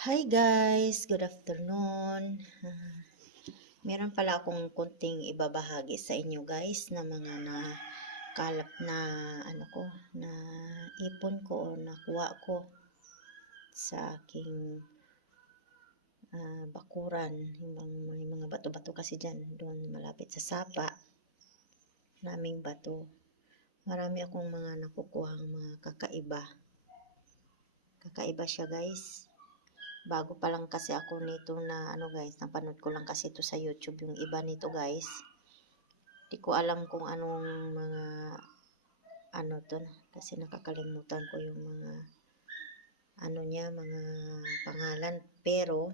Hi guys, good afternoon. Meron pala akong konting ibabahagi sa inyo guys na mga nakalap na na ipon ko o nakuha ko sa aking bakuran. May mga bato-bato kasi dyan, doon malapit sa sapa naming bato. Marami akong mga nakukuhang mga kakaiba. Kakaiba siya guys. Bago pa lang kasi ako nito na guys, napanood ko lang kasi ito sa YouTube yung iba nito guys. Di ko alam kung anong mga to kasi nakakalimutan ko yung mga mga pangalan. Pero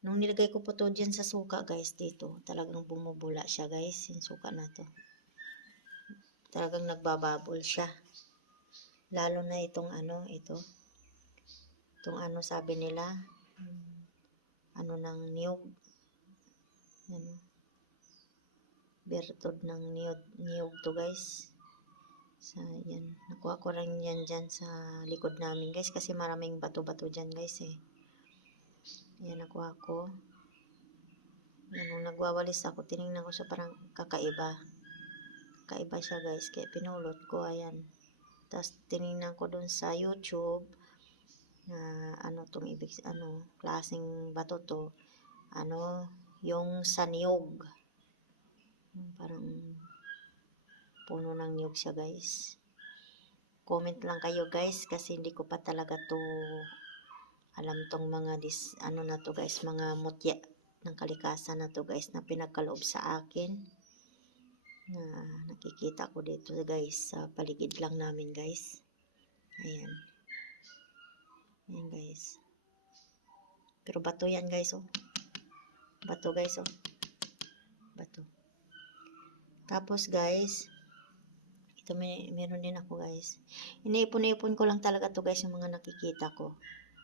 nung nilagay ko po to dyan sa suka guys dito, talagang bumubula siya guys, yung suka na to. Talagang nagbababol siya. Lalo na itong itong sabi nila, ng niyog. Bertod ng niyog to guys. Yan. Nakuha ko rin yan dyan sa likod namin guys. Kasi maraming bato-bato dyan guys eh. Yan, nakuha ko. Yan, nung nagwawalis ako, tinignan ko siya parang kakaiba. Kakaiba siya guys. Kaya pinulot ko, ayan. Tapos tinignan ko dun sa YouTube na klaseng bato to. Yung sa niyog. Parang puno ng niyog siya guys. Comment lang kayo guys kasi hindi ko pa talaga to alam tong mga na to guys, mga mutya ng kalikasan na to guys na pinagkaloob sa akin na nakikita ko dito guys sa paligid lang namin guys. Ayan. Ayan guys. Pero bato yan guys oh. Bato guys oh. Bato. Tapos guys, ito meron din ako guys. Iniipon-ipon ko lang talaga to guys yung mga nakikita ko.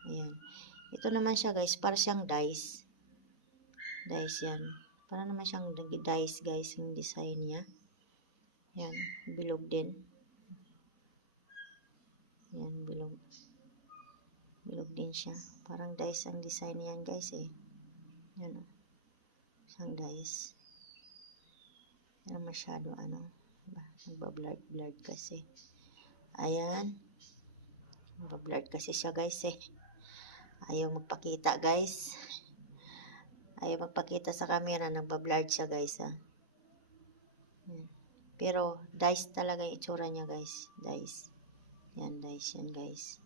Ayan. Ito naman siya guys, para siyang dice. Dice yan. Para naman siyang dice guys yung design niya. Yan. Bilog din. Yan, bilog. Bilog din siya. Parang dice ang design niyan guys eh. Yan o. Siyang dice. Yan masyado nagbablurred kasi. Ayan. Nagbablurred kasi siya guys eh. Ayaw magpakita guys. Ayaw magpakita sa camera. Nagbablurred siya guys ah. Pero dice talaga yung itsura niya guys. Dice. Yan, dice yan guys.